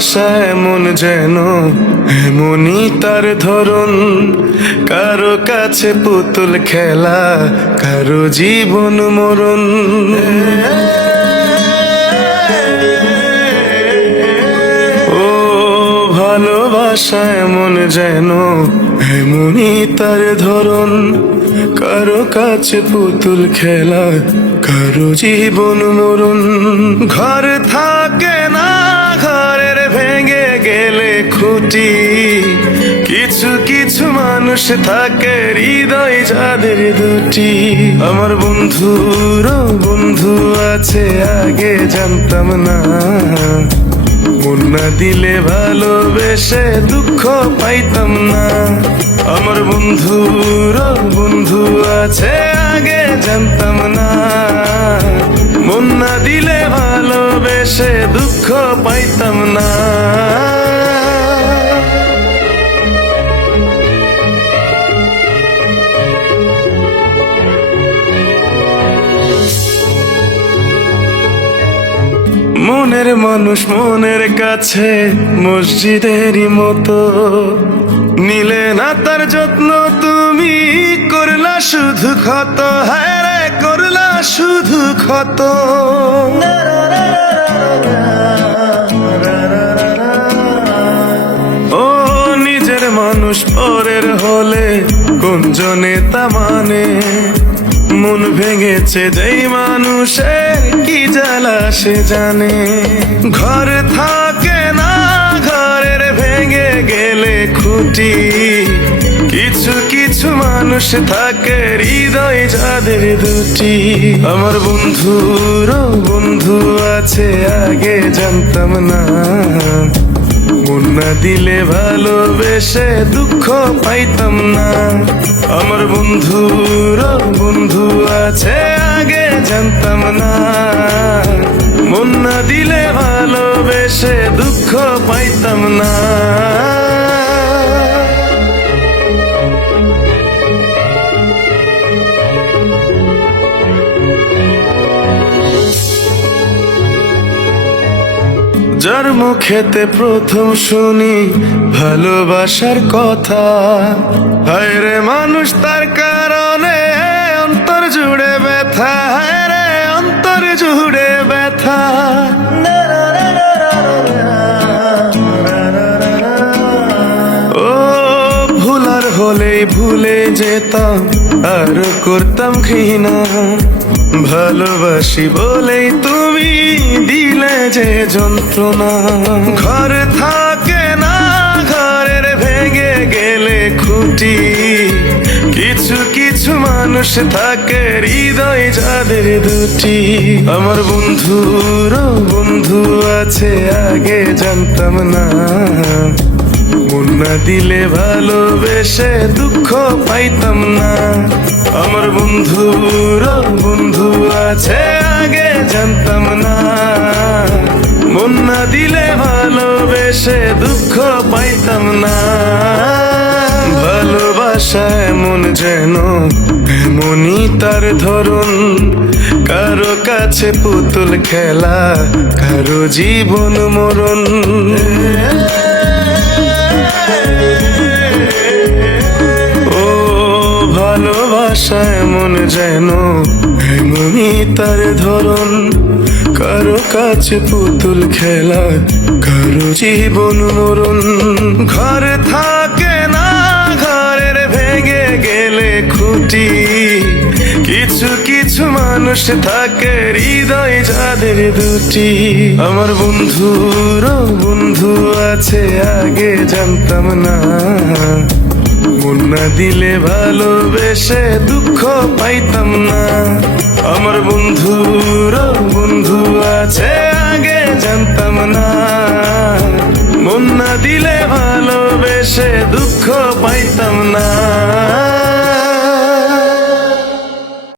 ভালোবাসা এমন যেন এমনই তার ধরন, কারো কাছে পুতুল খেলা, কারো জীবন মরণ। ও ভালোবাসা এমন যেন এমনই তার ধরন, কারো কাছে পুতুল খেলা, কারো জীবন মরণ। ঘর থাকে না, ঘরের ভেঙে গেলে খুঁটি, কিছু কিছু মানুষ থাকে হৃদয় যাদের দুটি। আমার বন্ধুরও বন্ধু আছে, আগে জানতাম না, মন না দিলে ভালোবেসে দুঃখ পাইতাম না। আমার বন্ধুরও বন্ধু আছে, আগে জানতাম না, মন না দিলে ভালোবেসে দুঃখ পাইতাম না। মনের মানুষ মনের কাছে মসজিদেরই মতো, নিলে না তার যত্ন তুমি, করলা শুধু ক্ষত, হায় রে করলা শুধু ক্ষত। ও নিজের মানুষ পরের হলে কোন জনে তা মানে, মন ভেঙেছে যেই মানুষের কি জ্বালা সে জানে। ঘর থাকে না, ঘরের ভেঙে গেলে খুঁটি, কিছু কিছু মানুষ থাকে হৃদয় যাদের দুটি। আমার বন্ধুরও বন্ধু আছে, আগে জানতাম না, মন না দিলে ভালোবেসে দুঃখ পাইতাম না। আমার বন্ধুরও বন্ধু আছে, আগে জানতাম না, মন না দিলে ভালোবেসে দুঃখ পাইতাম না। যার মুখেতে প্রথম শুনি ভালোবাসার কথা, হায় রে মানুষ তার কারণে অন্তর জুড়ে ব্যথা, হায় রে অন্তর জুড়ে ব্যথা। ও ভুলার হলেই ভুলে যেতাম, আর করতাম ঘৃণা, ভালোবাসি বলেই তুমি দিলে যে যন্ত্রণা। ঘর থাকে না, ঘরের ভেঙে গেলে খুঁটি, কিছু কিছু মানুষ থাকে হৃদয় যাদের দুটি। আমার বন্ধুরও বন্ধু আছে, আগে জানতাম না, মন না দিলে ভালোবেসে দুঃখ পাইতাম না। আমার বন্ধুরও বন্ধু আছে, আগে জানতাম না, মন না দিলে ভালোবেসে দুঃখ পাইতাম না। ভালোবাসা এমন যেন এমনই তার ধরন, কারো কাছে পুতুল খেলা, কারো জীবন মরণ। ও ভালোবাসা এমন যেন এমনই তার ধরন, কারো কাছে পুতুল খেলা, কারো জীবন মরণ। ঘর থাকে না, ঘরের ভেঙে গেলে খুঁটি, কিছু কিছু মানুষ থাকে হৃদয় যাদের দুটি। আমার বন্ধুরও বন্ধু আছে, আগে জানতাম না, মন না দিলে ভালোবেসে দুঃখ পাইতাম না। আমার বন্ধুর